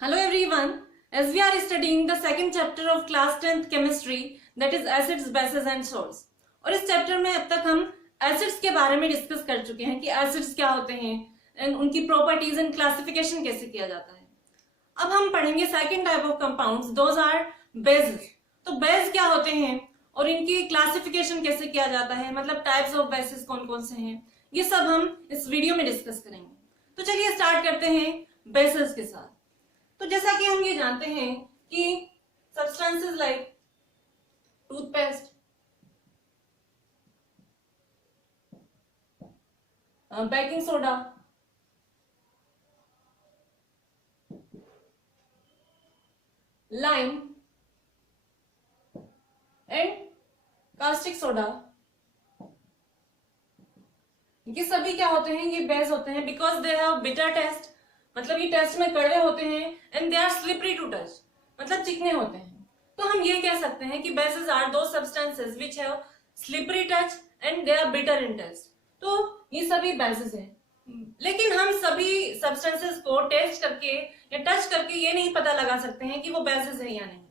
Hello everyone, as we are studying the second chapter of class 10th chemistry, that is acids, bases and salts. और इस chapter में अब तक हम acids के बारे में डिस्कस कर चुके हैं कि एसिड्स क्या होते हैं एंड उनकी प्रॉपर्टीज एंड क्लासिफिकेशन कैसे किया जाता है। अब हम पढ़ेंगे second type of compounds, those are bases. तो बेस क्या होते हैं और इनकी क्लासिफिकेशन कैसे किया जाता है, मतलब टाइप्स ऑफ बेसेस कौन कौन से हैं, ये सब हम इस वीडियो में डिस्कस करेंगे। तो चलिए स्टार्ट करते हैं बेसेस के साथ। तो जैसा कि हम ये जानते हैं कि substances like toothpaste, baking soda, lime and caustic soda, ये सभी क्या होते हैं, ये बेस होते हैं because they have bitter taste, मतलब ये टेस्ट में कड़वे होते हैं and they are slippery to touch, मतलब चिकने होते हैं। तो हम ये कह सकते हैं कि bases are those substances which have slippery touch and they are bitter in taste. तो ये सभी बेसेस हैं। लेकिन हम सभी सब्सटेंसेस को टेस्ट करके या टच करके ये नहीं पता लगा सकते हैं कि वो बेसेस है या नहीं,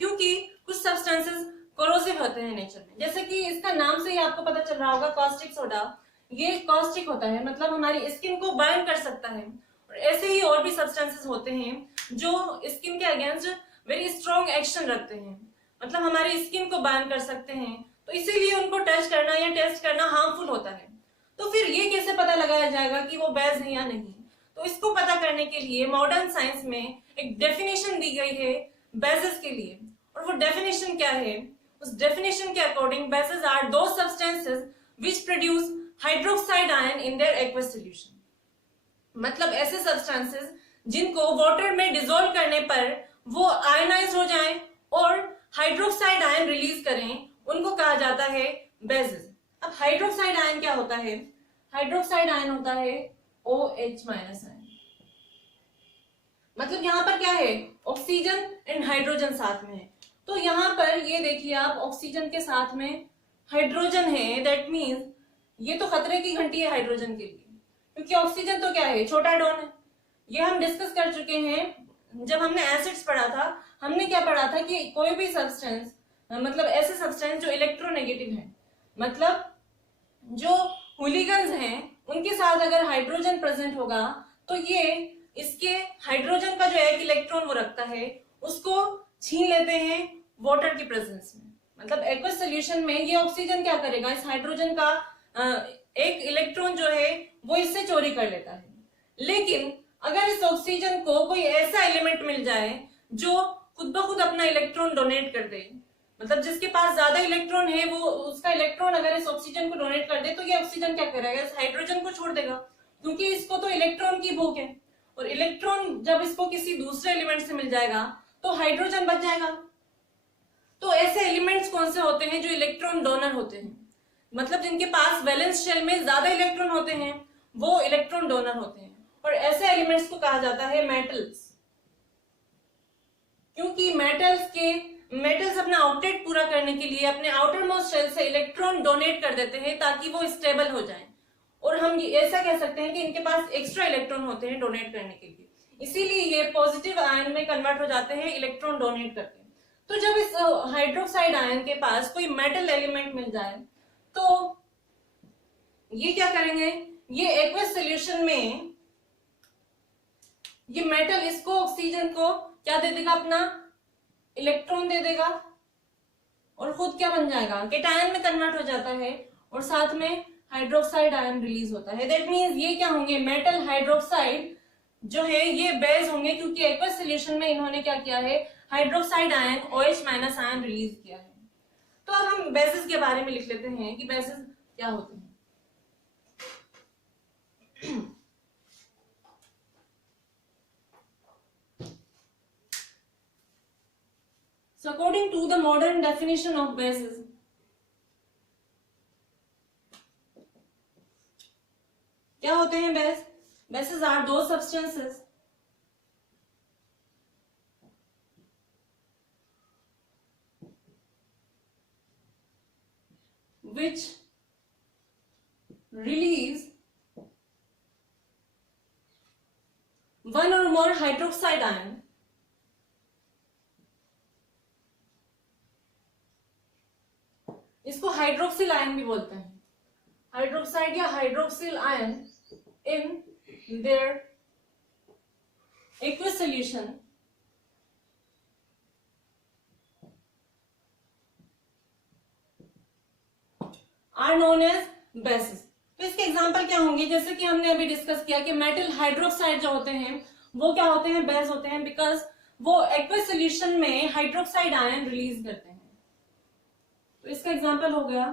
क्योंकि कुछ सब्सटेंसेस कोरोसिव होते हैं नेचर में। जैसे कि इसका नाम से ही आपको पता चल रहा होगा, कास्टिक सोडा, ये कास्टिक होता है, मतलब हमारी स्किन को बर्न कर सकता है। और ऐसे ही और भी सब्सटेंसेस होते हैं जो स्किन के अगेंस्ट वेरी स्ट्रॉन्ग एक्शन रखते हैं, मतलब हमारी स्किन को बर्न कर सकते हैं। तो इसीलिए उनको टच करना या टेस्ट करना हार्मफुल होता है। तो फिर ये कैसे पता लगाया जाएगा कि वो बेस है या नहीं? तो इसको पता करने के लिए मॉडर्न साइंस में एक डेफिनेशन दी गई है बेसेस के लिए। और वो डेफिनेशन क्या है? उस डेफिनेशन के according bases are those substances which produce hydroxide ion in there aqueous solution, मतलब ऐसे सब्सटेंसेस जिनको वाटर में डिसॉल्व करने पर वो आयनाइज हो जाएं और हाइड्रोक्साइड आयन रिलीज करें, उनको कहा जाता है बेसेस। अब हाइड्रोक्साइड आयन क्या होता है? हाइड्रोक्साइड आयन होता है OH- आयन, मतलब यहां पर क्या है, ऑक्सीजन एंड हाइड्रोजन साथ में है। तो यहां पर ये देखिए आप, ऑक्सीजन के साथ में हाइड्रोजन है, दैट मीन्स ये तो खतरे की घंटी है हाइड्रोजन के लिए, क्योंकि ऑक्सीजन तो क्या है, छोटा डॉन है। ये हम डिस्कस कर चुके हैं जब हमने एसिड्स पढ़ा था। हमने क्या पढ़ा था कि कोई भी सब्सटेंस, मतलब ऐसे सब्सटेंस जो इलेक्ट्रोनेगेटिव है, मतलब जो हुलिगन्स हैं, उनके साथ अगर हाइड्रोजन प्रेजेंट होगा तो ये इसके हाइड्रोजन का जो एक इलेक्ट्रॉन वो रखता है उसको छीन लेते हैं वाटर की प्रेजेंस में। मतलब एक्वस सॉल्यूशन में ये ऑक्सीजन क्या करेगा, इस हाइड्रोजन का एक इलेक्ट्रॉन जो है वो इससे चोरी कर लेता है। लेकिन अगर इस ऑक्सीजन को कोई ऐसा एलिमेंट मिल जाए जो खुद ब खुद अपना इलेक्ट्रॉन डोनेट कर दे, मतलब जिसके पास ज्यादा इलेक्ट्रॉन है, वो उसका इलेक्ट्रॉन अगर इस ऑक्सीजन को डोनेट कर दे, तो ये ऑक्सीजन क्या करेगा, इस हाइड्रोजन को छोड़ देगा, क्योंकि इसको तो इलेक्ट्रॉन की भूख है। और इलेक्ट्रॉन जब इसको किसी दूसरे एलिमेंट से मिल जाएगा तो हाइड्रोजन बच जाएगा। तो ऐसे एलिमेंट्स कौन से होते हैं जो इलेक्ट्रॉन डोनर होते हैं, मतलब जिनके पास वैलेंस शेल में ज्यादा इलेक्ट्रॉन होते हैं, वो इलेक्ट्रॉन डोनर होते हैं। और ऐसे एलिमेंट्स को कहा जाता है मेटल्स, क्योंकि मेटल्स अपना आउटलेट पूरा करने के लिए अपने आउटर मोस्ट शेल से इलेक्ट्रॉन डोनेट कर देते हैं ताकि वो स्टेबल हो जाएं। और हम ऐसा कह सकते हैं कि इनके पास एक्स्ट्रा इलेक्ट्रॉन होते हैं डोनेट करने के लिए, इसीलिए ये पॉजिटिव आयन में कन्वर्ट हो जाते हैं इलेक्ट्रॉन डोनेट करके। तो जब इस हाइड्रोक्साइड आयन के पास कोई मेटल एलिमेंट मिल जाए तो ये क्या करेंगे, ये एक्वस सॉल्यूशन में ये मेटल इसको ऑक्सीजन को क्या दे देगा, अपना इलेक्ट्रॉन दे देगा और खुद क्या बन जाएगा, केटायन में कन्वर्ट हो जाता है और साथ में हाइड्रोक्साइड आयन रिलीज होता है। दैट मींस ये क्या होंगे, मेटल हाइड्रोक्साइड जो है ये बेस होंगे, क्योंकि एक्वस सॉल्यूशन में इन्होंने क्या किया है, hydroxide ion OH- ion release किया है। तो अब हम बेसिस के बारे में लिख लेते हैं कि बेसिस क्या होते हैं। So according to the modern definition of bases, क्या होते हैं base? Bases are those substances which release one or more और हाइड्रोक्साइड आयन, इसको हाइड्रोक्सिल आयन भी बोलते हैं, हाइड्रोक्साइड या hydroxyl ion in their aqueous solution are known as bases. तो इसके एग्जांपल क्या होंगे, जैसे कि हमने अभी डिस्कस किया कि मेटल हाइड्रोक्साइड जो होते हैं वो क्या होते हैं, बेस होते हैं, बिकॉज वो एक्वस सोल्यूशन में हाइड्रोक्साइड आयन रिलीज करते हैं। तो इसका एग्जांपल हो गया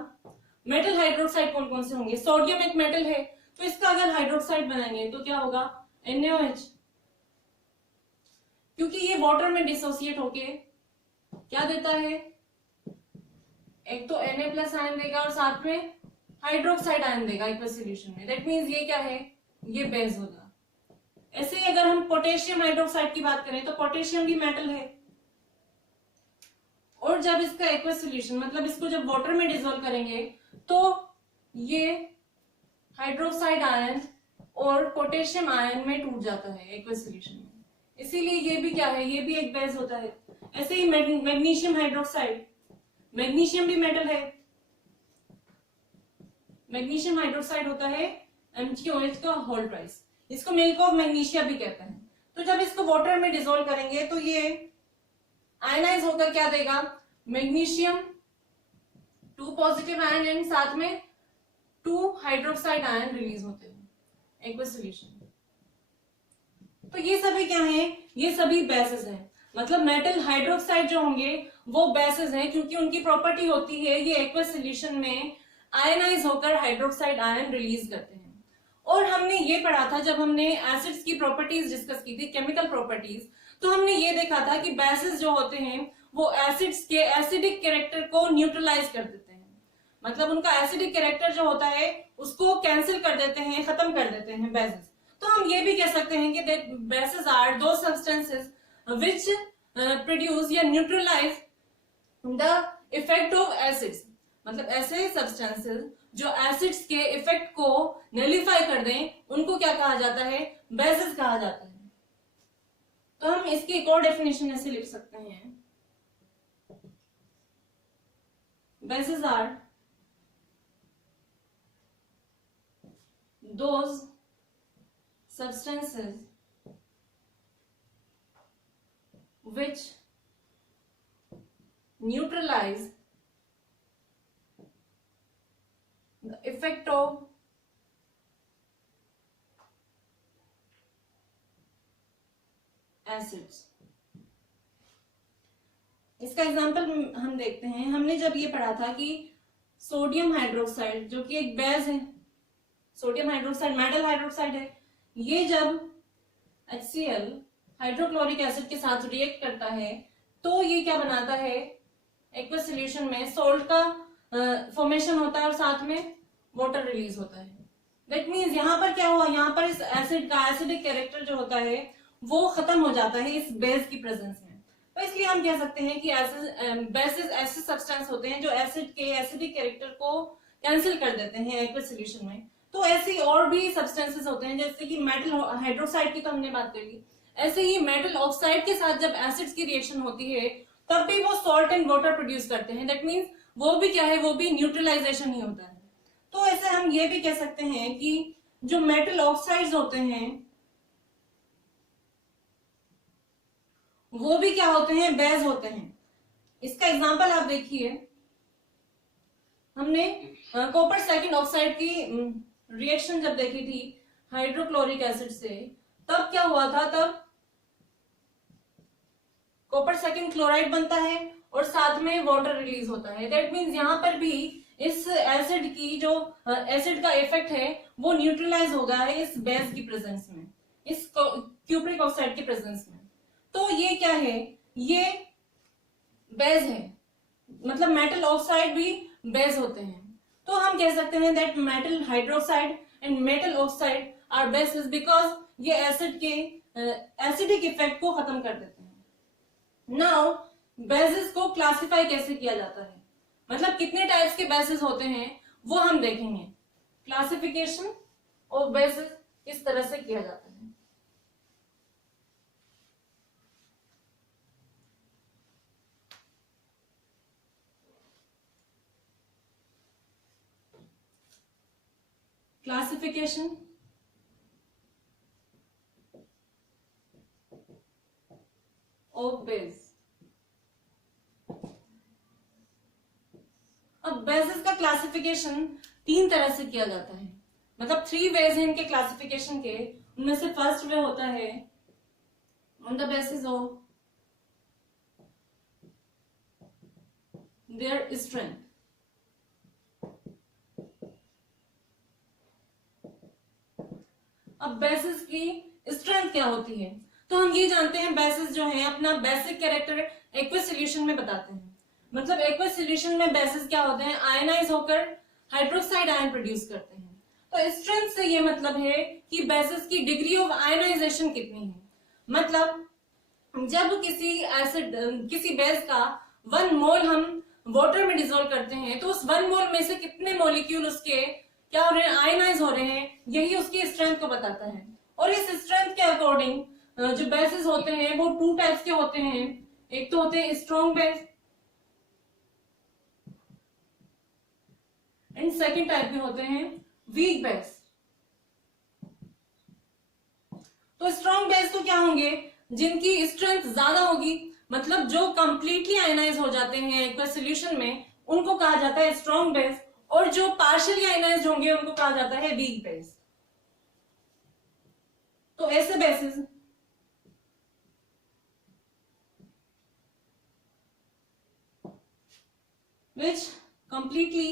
मेटल हाइड्रोक्साइड। कौन कौन से होंगे, सोडियम एक मेटल है, तो इसका अगर हाइड्रोक्साइड बनाएंगे तो क्या होगा, NaOH, क्योंकि ये वाटर में डिसोसिएट होके क्या देता है, एक तो Na+ आयन देगा और साथ में हाइड्रोक्साइड आयन देगा एक्वस सॉल्यूशन में। दैट मींस ये क्या है, ये बेस होगा। ऐसे ही अगर हम पोटेशियम हाइड्रोक्साइड की बात करें तो पोटेशियम भी मेटल है, और जब इसका एक्वस सॉल्यूशन मतलब इसको जब वाटर में डिसॉल्व करेंगे तो ये हाइड्रोक्साइड आयन और पोटेशियम आयन में टूट जाता है एक्वस सॉल्यूशन में, इसीलिए ये भी क्या है, ये भी एक बेस होता है। ऐसे ही मैग्नीशियम हाइड्रोक्साइड, मैग्नीशियम भी मेटल है, मैग्नीशियम हाइड्रोक्साइड होता है MgOH का होल ट्वाइस, इसको मिल्क ऑफ मैग्नीशिया भी कहते हैं। तो जब इसको वाटर में डिसॉल्व करेंगे तो ये आयनाइज होकर क्या देगा, मैग्नीशियम 2 पॉजिटिव आयन एंड साथ में 2 हाइड्रोक्साइड आयन रिलीज होते हैं एक्वस सॉल्यूशन। तो ये सभी क्या हैं, ये सभी बेसिस हैं। मतलब मेटल हाइड्रोक्साइड जो होंगे वो बेसिस हैं, क्योंकि उनकी प्रॉपर्टी होती है ये एक्वस सॉल्यूशन में आयनाइज होकर हाइड्रोक्साइड आयन रिलीज करते हैं। और हमने ये पढ़ा था जब हमने एसिड्स की प्रॉपर्टीज डिस्कस की थी, केमिकल प्रॉपर्टीज, तो हमने ये देखा था कि बेसिस जो होते हैं वो एसिड्स के एसिडिक कैरेक्टर को न्यूट्रलाइज कर देते हैं, मतलब उनका एसिडिक कैरेक्टर जो होता है उसको कैंसिल कर देते हैं, खत्म कर देते हैं बेसिस। तो हम ये भी कह सकते हैं कि bases are those substances which produce या neutralise the effect of acids, मतलब ऐसे सब्सटेंसेस जो एसिड्स के इफेक्ट को नलिफाई कर दें उनको क्या कहा जाता है, बेसिस कहा जाता है। तो हम इसकी एक और डेफिनेशन ऐसे लिख सकते हैं, bases are those substances which neutralize the effect of acids। इसका एग्जांपल हम देखते हैं। हमने जब ये पढ़ा था कि सोडियम हाइड्रोक्साइड जो कि एक बेस है, सोडियम हाइड्रोक्साइड मेटल हाइड्रोक्साइड है, ये जब HCl हाइड्रोक्लोरिक एसिड के साथ रिएक्ट करता है तो ये क्या बनाता है, एक्वस सॉल्यूशन में सॉल्ट का फॉर्मेशन होता है और साथ में वाटर रिलीज होता है। दैट मींस यहाँ पर क्या हुआ, यहाँ पर इस एसिड का एसिडिक कैरेक्टर जो होता है वो खत्म हो जाता है इस बेस की प्रेजेंस में। तो इसलिए हम कह सकते हैं कि बेसिस ऐसे सब्सटेंस होते हैं जो एसिड के एसिडिक कैरेक्टर को कैंसिल कर देते हैं एक्वस सॉल्यूशन में। तो ऐसे और भी सब्सटेंसेस होते हैं, जैसे कि मेटल हाइड्रोक्साइड की तो हमने बात कर ली, ऐसे ही मेटल ऑक्साइड के साथ जब एसिड्स की रिएक्शन होती है तब भी वो सॉल्ट एंड वाटर प्रोड्यूस करते हैं। दैट मींस वो भी क्या है, वो भी न्यूट्रलाइजेशन ही होता है। तो ऐसे हम ये भी कह सकते हैं कि जो मेटल ऑक्साइड्स होते हैं वो भी क्या होते हैं, बेस होते हैं। इसका एग्जांपल आप देखिए, हमने कॉपर सेकंड ऑक्साइड की रिएक्शन जब देखी थी हाइड्रोक्लोरिक एसिड से, तब क्या हुआ था, तब कॉपर सेकंड क्लोराइड बनता है और साथ में वाटर रिलीज होता है। दैट मींस यहाँ पर भी इस एसिड की जो एसिड का इफेक्ट है वो न्यूट्रलाइज हो गया है इस बेस की प्रेजेंस में, इस क्यूप्रिक ऑक्साइड की प्रेजेंस में। तो ये क्या है, ये बेस है, मतलब मेटल ऑक्साइड भी बेस होते हैं। तो हम कह सकते हैं that metal hydroxide and metal oxide are bases because ये एसिड के एसिडिक इफेक्ट को खत्म कर देते हैं। नाउ बेसिस को क्लासिफाई कैसे किया जाता है, मतलब कितने टाइप्स के बेसिस होते हैं वो हम देखेंगे। क्लासिफिकेशन ऑफ बेसिस किस तरह से किया जाता है। Classification of base. अब बेसिस का क्लासिफिकेशन 3 तरह से किया जाता है, मतलब 3 वेज हैं इनके क्लासिफिकेशन के। उनमें से फर्स्ट वे होता है on the basis of their strength. अब बेसिस की स्ट्रेंथ क्या होती है, तो हम ये जानते हैं बेसिस जो है अपना बेसिक कैरेक्टर एक्वस सॉल्यूशन में बताते हैं। मतलब एक्वस सॉल्यूशन में बेसिस क्या होते हैं, आयनाइज होकर हाइड्रोक्साइड आयन प्रोड्यूस करते हैं। तो स्ट्रेंथ से ये मतलब है कि बेसिस की डिग्री ऑफ आयनाइजेशन कितनी है। मतलब जब किसी एसिड किसी बेस का 1 मोल हम वाटर में डिसॉल्व करते हैं तो उस 1 मोल में से कितने मॉलिक्यूल उसके क्या हो रहे हैं, आयनाइज हो रहे हैं, यही उसकी स्ट्रेंथ को बताता है। और इस स्ट्रेंथ के अकॉर्डिंग जो बेसिस होते हैं वो 2 टाइप्स के होते हैं। एक तो होते हैं strong base and second type में होते हैं वीक बेस। तो स्ट्रॉन्ग बेस तो क्या होंगे, जिनकी स्ट्रेंथ ज्यादा होगी, मतलब जो कंप्लीटली आयनाइज हो जाते हैं एक्वस सॉल्यूशन में, उनको कहा जाता है स्ट्रॉन्ग बेस। और जो पार्शियली आयनाइज होंगे उनको कहा जाता है वीक बेस। तो ऐसे basis which completely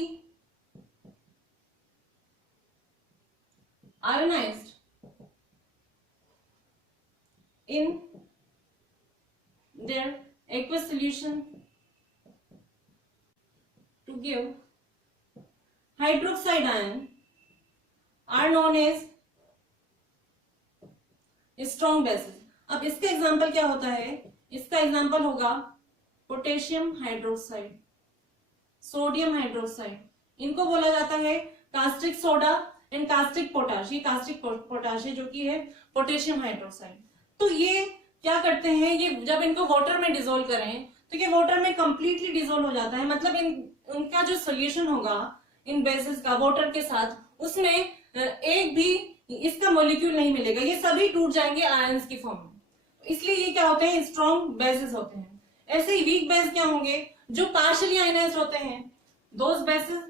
ionized in their aqueous solution to give hydroxide ion are known as strong bases। अब इसका एग्जांपल क्या होता है, इसका एग्जांपल होगा पोटेशियम हाइड्रोक्साइड, सोडियम हाइड्रोक्साइड। इनको बोला जाता है caustic soda and caustic potash. ये कास्टिक पोटाश है जो कि है पोटेशियम हाइड्रोक्साइड। तो ये क्या करते हैं, ये जब इनको वाटर में डिसॉल्व करें तो ये वाटर में कंप्लीटली डिसॉल्व हो जाता है। मतलब उनका जो सोल्यूशन होगा इन बेसिस का वाटर के साथ, उसमें एक भी इसका मॉलिक्यूल नहीं मिलेगा, ये सभी टूट जाएंगे आयंस की फॉर्म में। इसलिए ये क्या होते हैं, स्ट्रॉन्ग बेसिस होते हैं। ऐसे ही वीक बेस क्या होंगे, जो पार्शियली आयनाइज्ड होते हैं, those basis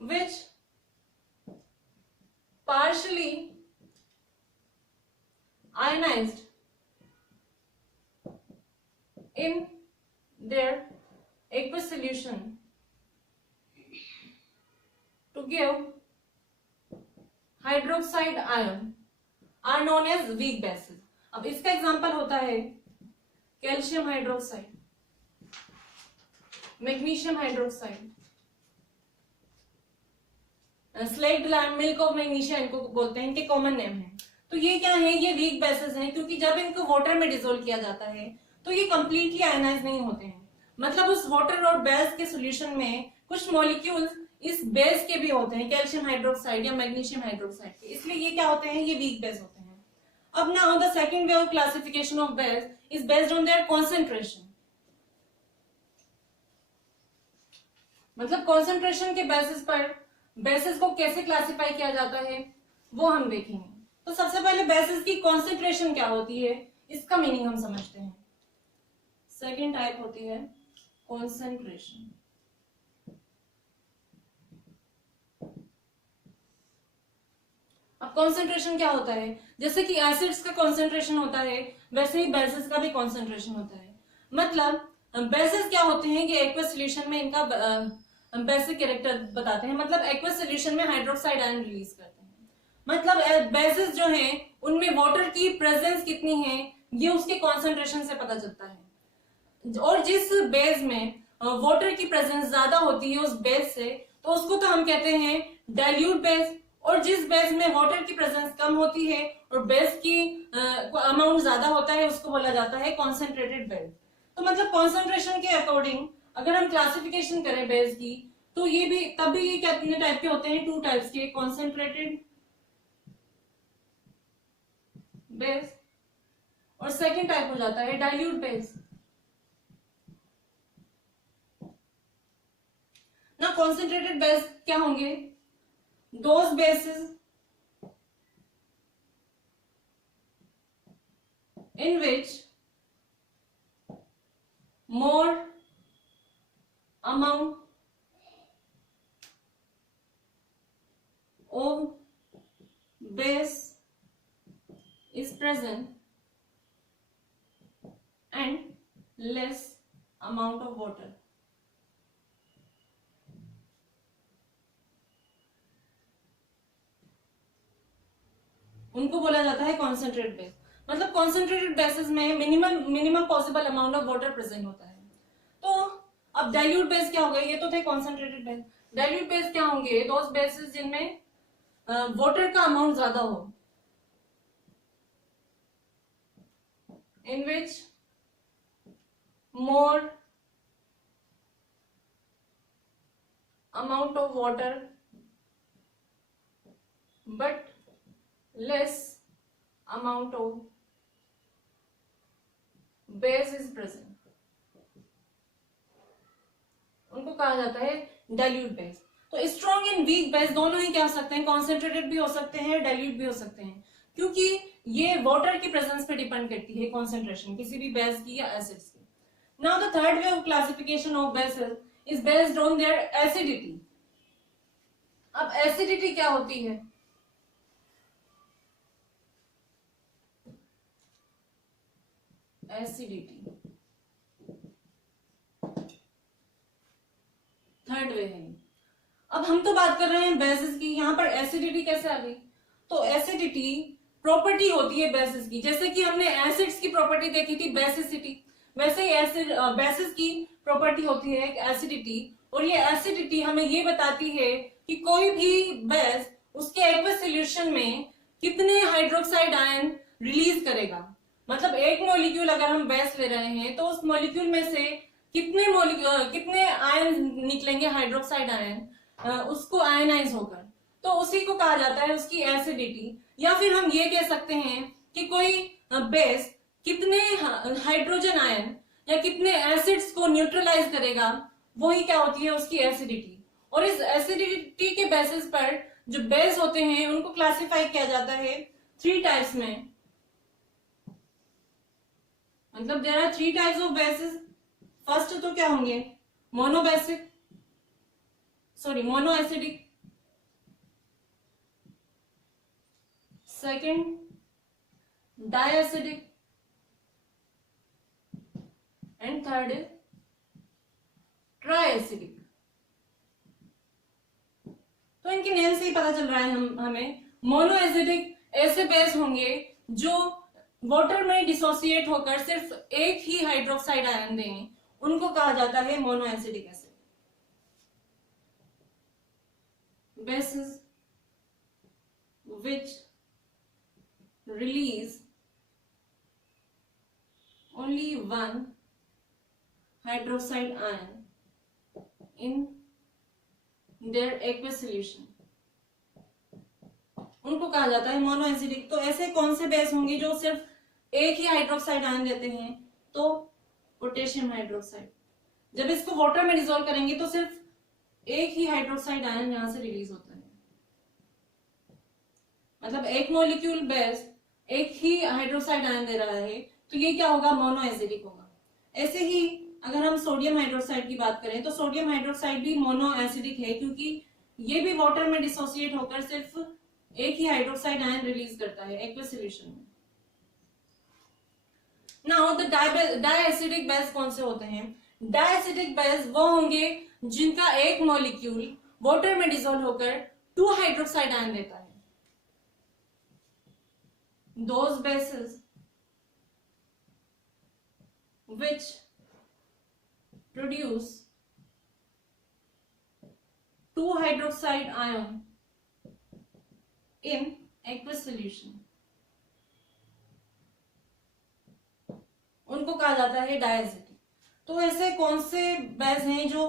which partially ionized in their aqueous solution to give hydroxide ion are known as weak bases। अब इसका एग्जांपल होता है calcium hydroxide, magnesium hydroxide, slaked milk of magnesia इनको बोलते हैं, इनके कॉमन नेम है। तो ये क्या है, ये वीक बेसिस हैं, क्योंकि जब इनको वाटर में डिसॉल्व किया जाता है तो ये कंप्लीटली आयनाइज नहीं होते हैं। मतलब उस वाटर और बेस के सॉल्यूशन में कुछ मॉलिक्यूल्स इस बेस के भी होते हैं, कैल्शियम हाइड्रोक्साइड या मैग्नीशियम हाइड्रोक्साइड के, इसलिए ये क्या होते हैं, ये वीक बेस होते हैं। अब now the second way of classification of base is based on there concentration. मतलब कॉन्सेंट्रेशन के बेसिस पर बेसिस को कैसे क्लासिफाई किया जाता है वो हम देखेंगे। तो सबसे पहले बेसिस की कॉन्सेंट्रेशन क्या होती है, इसका मीनिंग हम समझते हैं। सेकेंड टाइप होती है कॉन्सेंट्रेशन। अब कॉन्सेंट्रेशन क्या होता है, जैसे कि एसिड्स का कॉन्सेंट्रेशन होता है वैसे ही बेसिस का भी कॉन्सेंट्रेशन होता है। मतलब बेसिस क्या होते हैं कि एक्वस सॉल्यूशन में इनका बेसिक कैरेक्टर बताते हैं। मतलब एक्वस सॉल्यूशन में हाइड्रोक्साइड आयन रिलीज करते हैं। मतलब बेसिस जो हैं उनमें वाटर की प्रेजेंस कितनी है ये उसके कॉन्सेंट्रेशन से पता चलता है। और जिस बेस में वाटर की प्रेजेंस ज्यादा होती है उस बेस से, तो उसको तो हम कहते हैं डाइल्यूट बेस। और जिस बेस में वाटर की प्रेजेंस कम होती है और बेस की अमाउंट ज्यादा होता है उसको बोला जाता है कॉन्सेंट्रेटेड बेस। तो मतलब कॉन्सेंट्रेशन के अकॉर्डिंग अगर हम क्लासिफिकेशन करें बेस की, तो ये भी तब भी ये कितने टाइप के होते हैं, 2 टाइप्स के, कॉन्सेंट्रेटेड बेस और सेकेंड टाइप हो जाता है डाइल्यूट बेस। कॉन्सेंट्रेटेड बेस क्या होंगे? Those basis in which more amount of base is present and less amount of water. उनको बोला जाता है कॉन्सेंट्रेट बेस। मतलब कॉन्सेंट्रेटेड बेसिस में minimum possible amount of water present होता है। तो अब डाइल्यूट बेस क्या हो गए? ये तो थे कॉन्सेंट्रेटेड बेस। डाइल्यूट बेस क्या होंगे? दोज बेसिस जिनमें वाटर का अमाउंट ज्यादा हो, in which more amount of water but less amount of base is present, उनको कहा जाता है डाइल्यूट बेस। तो स्ट्रॉन्ग एंड वीक बेस दोनों ही क्या हो सकते हैं? कॉन्सेंट्रेटेड भी हो सकते हैं, डाइल्यूट भी हो सकते हैं, क्योंकि ये वाटर की प्रेजेंस पे डिपेंड करती है कॉन्सेंट्रेशन किसी भी बेस की या एसिड्स की। Now the third way of classification of bases is based on there acidity. अब एसिडिटी क्या होती है? एसिडिटी थर्ड वे है। अब हम तो बात कर रहे हैं बेसिस की, यहां पर एसिडिटी कैसे आ गई? तो एसिडिटी प्रॉपर्टी होती है बेसिस की। जैसे कि हमने एसिड्स की प्रॉपर्टी देखी थी बेसिसिटी, वैसे ही एसिड बेसिस की प्रॉपर्टी होती है एसिडिटी। और ये एसिडिटी हमें ये बताती है कि कोई भी बेस उसके एक्वस सॉल्यूशन में कितने हाइड्रोक्साइड आयन रिलीज करेगा। मतलब एक मॉलिक्यूल अगर हम बेस ले रहे हैं तो उस मॉलिक्यूल में से कितने आयन निकलेंगे, हाइड्रोक्साइड आयन, उसको आयनाइज होकर, तो उसी को कहा जाता है उसकी एसिडिटी। या फिर हम ये कह सकते हैं कि कोई बेस कितने हाइड्रोजन आयन या कितने एसिड्स को न्यूट्रलाइज करेगा, वही क्या होती है? उसकी एसिडिटी। और इस एसिडिटी के बेसिस पर जो बेस होते हैं उनको क्लासिफाई किया जाता है 3 टाइप्स में। मतलब there are 3 types of bases. First तो क्या होंगे? Mono acidic, second diacidic, and third is triacidic. तो इनके नेम से ही पता चल रहा है हमें मोनो एसिडिक ऐसे बेस होंगे जो वाटर में डिसोसिएट होकर सिर्फ एक ही हाइड्रोक्साइड आयन देंगे, उनको कहा जाता है mono acidic acid. Basis which release only one hydroxide ion in their aqueous solution, उनको कहा जाता है मोनो एसिडिक। तो ऐसे कौन से बेस होंगे जो सिर्फ एक ही हाइड्रोक्साइड आयन देते हैं? तो पोटेशियम हाइड्रोक्साइड। जब इसको वाटर में डिसॉल्व करेंगे तो सिर्फ एक ही हाइड्रोक्साइड आयन यहां से रिलीज होता है। मतलब एक मॉलिक्यूल बेस एक ही हाइड्रोक्साइड आयन दे रहा है, तो ये क्या होगा? मोनो एसिडिक होगा। ऐसे ही अगर हम सोडियम हाइड्रोक्साइड की बात करें तो सोडियम हाइड्रोक्साइड भी मोनो एसिडिक है, क्योंकि ये भी वाटर में डिसोसिएट होकर सिर्फ एक ही हाइड्रोक्साइड आयन रिलीज करता है एक्वस सॉल्यूशन में। नाउ द डाइएसिडिक बेस कौन से होते हैं? डाइएसिडिक बेस वो होंगे जिनका एक मॉलिक्यूल वाटर में डिसॉल्व होकर 2 हाइड्रोक्साइड आयन देता है। Those bases which produce 2 hydroxide ion in aqueous solution, उनको कहा जाता है डाइएसिडिक। तो ऐसे कौन से बेस हैं जो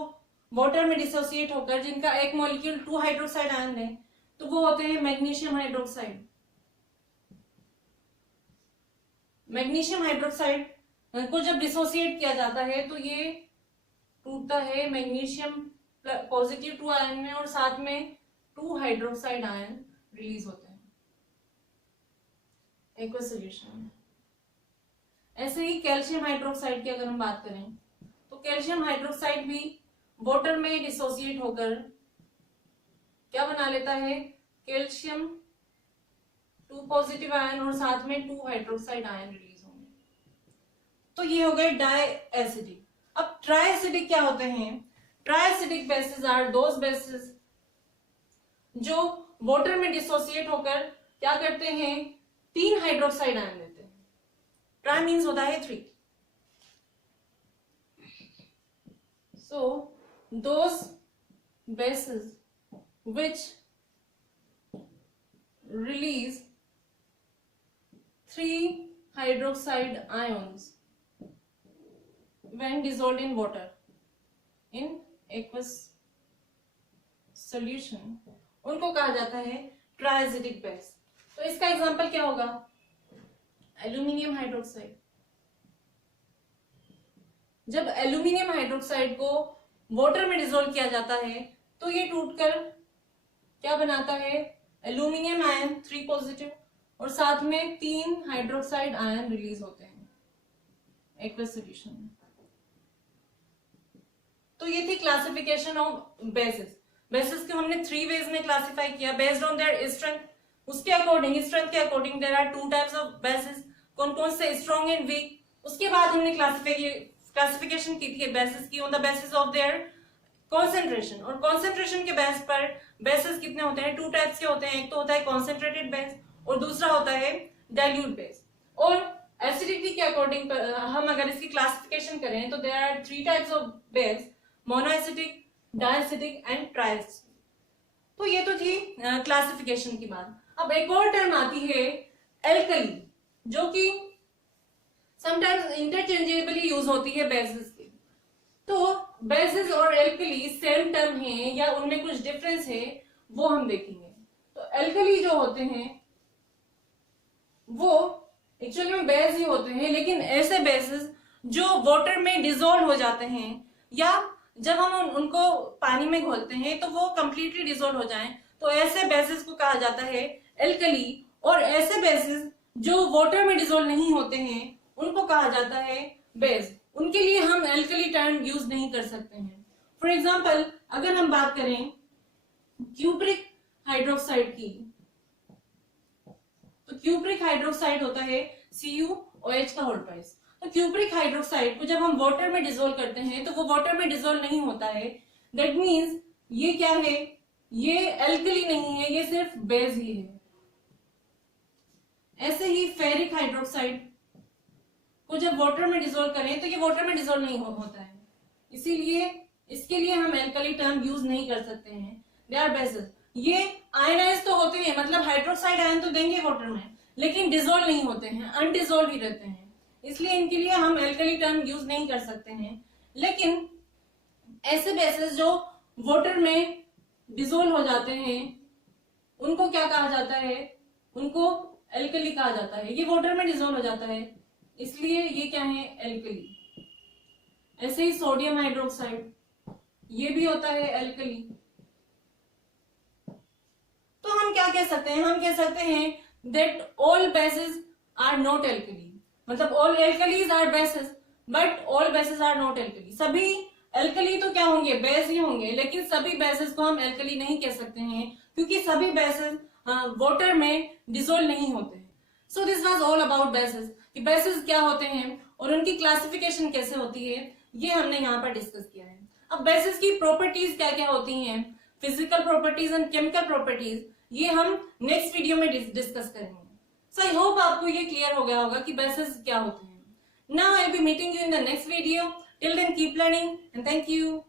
वाटर में डिसोसिएट होकर जिनका एक मॉलिक्यूल 2 हाइड्रोक्साइड आयन है? तो वो होते हैं मैग्नीशियम हाइड्रोक्साइड। मैग्नीशियम हाइड्रोक्साइड को जब डिसोसिएट किया जाता है तो ये टूटता है मैग्नीशियम पॉजिटिव 2 आयन में और साथ में 2 हाइड्रोक्साइड आयन रिलीज होते हैं एक्वस सॉल्यूशन में। ऐसे ही कैल्शियम हाइड्रोक्साइड की अगर हम बात करें तो कैल्शियम हाइड्रोक्साइड भी वाटर में डिसोसिएट होकर क्या बना लेता है, कैल्शियम 2 पॉजिटिव आयन और साथ में 2 हाइड्रोक्साइड आयन रिलीज होंगे। तो ये हो गए डाई एसिडिक। अब ट्राई एसिडिक क्या होते हैं? Triacidic bases are those bases जो वाटर में डिसोसिएट होकर क्या करते हैं, 3 हाइड्रोक्साइड आयन देते हैं। ट्राई मीन्स होता है 3। So those bases which release 3 hydroxide ions when dissolved in water in aqueous solution उनको कहा जाता है ट्राइएसिडिक बेस। तो इसका एग्जांपल क्या होगा? Aluminium hydroxide. जब एल्यूमिनियम हाइड्रोक्साइड को वाटर में डिसॉल्व किया जाता है तो ये टूटकर क्या बनाता है, एल्यूमिनियम आयन 3 पॉजिटिव और साथ में 3 हाइड्रोक्साइड आयन रिलीज होते हैं एक्वस सॉल्यूशन में। तो ये थी क्लासिफिकेशन ऑफ बेसिस। बेसिस को हमने 3 वेज में क्लासिफाई किया बेस्ड ऑन देयर स्ट्रेंथ। उसके अकॉर्डिंग, स्ट्रेंथ के according there are 2 types of bases, कौन कौन से, स्ट्रॉन्ग एंड वीक। उसके बाद हमने क्लासिफिकेशन की थी बेसिस की on the basis of their concentration. और कॉन्सेंट्रेशन के बेस पर बेसिस कितने होते हैं, 2 टाइप्स के होते हैं। एक तो होता है कॉन्सेंट्रेटेड बेस और दूसरा होता है डाइल्यूट बेस। और एसिडिटी के अकॉर्डिंग हम अगर इसकी क्लासिफिकेशन करें तो there are 3 types of base, monoacidic, diacidic and triacidic. तो ये तो थी क्लासिफिकेशन की बात। अब एक और टर्म आती है एल्कली, जो कि समटाइम्स इंटरचेंजेबली यूज होती है बेसिस की। तो बेसिस और एल्कली सेम टर्म है या उनमें कुछ डिफरेंस है, वो हम देखेंगे। तो एल्कली जो होते हैं वो एक्चुअली में बेस ही होते हैं, लेकिन ऐसे बेसिस जो वाटर में डिसॉल्व हो जाते हैं या जब हम उनको पानी में घोलते हैं तो वो कंप्लीटली डिसॉल्व हो जाएं, तो ऐसे बेसिस को कहा जाता है एल्कली। और ऐसे बेसिस जो वाटर में डिसॉल्व नहीं होते हैं उनको कहा जाता है बेस। उनके लिए हम एल्कली टर्म यूज नहीं कर सकते हैं। फॉर एग्जाम्पल अगर हम बात करें क्यूप्रिक हाइड्रोक्साइड की, तो क्यूप्रिक हाइड्रोक्साइड होता है CuOH का होल ट्वाइस। तो क्यूप्रिक हाइड्रोक्साइड को जब हम वाटर में डिसॉल्व करते हैं तो वो वाटर में डिसॉल्व नहीं होता है। दैट मीन्स ये क्या है, ये एल्कली नहीं है, ये सिर्फ बेस ही है। ऐसे ही फेरिक हाइड्रोक्साइड को जब वाटर में डिसॉल्व करें तो ये वाटर में डिसॉल्व नहीं होता है, इसीलिए इसके लिए हम एल्कली टर्म यूज नहीं कर सकते हैं। They are bases. ये आयनाइज तो होते हैं, मतलब हाइड्रोक्साइड आयन तो देंगे वाटर में, लेकिन डिसॉल्व नहीं होते हैं, अनडिसॉल्व ही रहते हैं, इसलिए इनके लिए हम एल्कली टर्म यूज नहीं कर सकते हैं। लेकिन ऐसे बेसिस जो वाटर में डिसॉल्व हो जाते हैं उनको क्या कहा जाता है, उनको एल्कली कहा जाता है। ये वाटर में डिसॉल्व हो जाता है, इसलिए ये क्या है, एल्कली। ऐसे ही सोडियम हाइड्रोक्साइड, ये भी होता है एल्कली। तो हम क्या कह सकते हैं, हम कह सकते हैं that all bases are not alkali, मतलब all alkalis are bases but all bases are not alkali. सभी एल्कली तो क्या होंगे, बेस ही होंगे, लेकिन सभी बेसिस को हम एल्कली नहीं कह सकते हैं क्योंकि सभी बेसिस वाटर में डिसॉल्व नहीं होते हैं। So this was all about basis, कि बेसिस क्या होते हैं और उनकी क्लासिफिकेशन कैसे होती है, ये हमने यहाँ पर डिस्कस किया है। अब बेसिस की प्रॉपर्टीज क्या क्या होती हैं, physical properties and chemical properties, ये हम नेक्स्ट वीडियो में डिस्कस करेंगे। सो आई होप आपको ये क्लियर हो गया होगा कि बेसिस क्या होते हैं। Now I will be meeting you in the next video. Till then keep learning and thank you.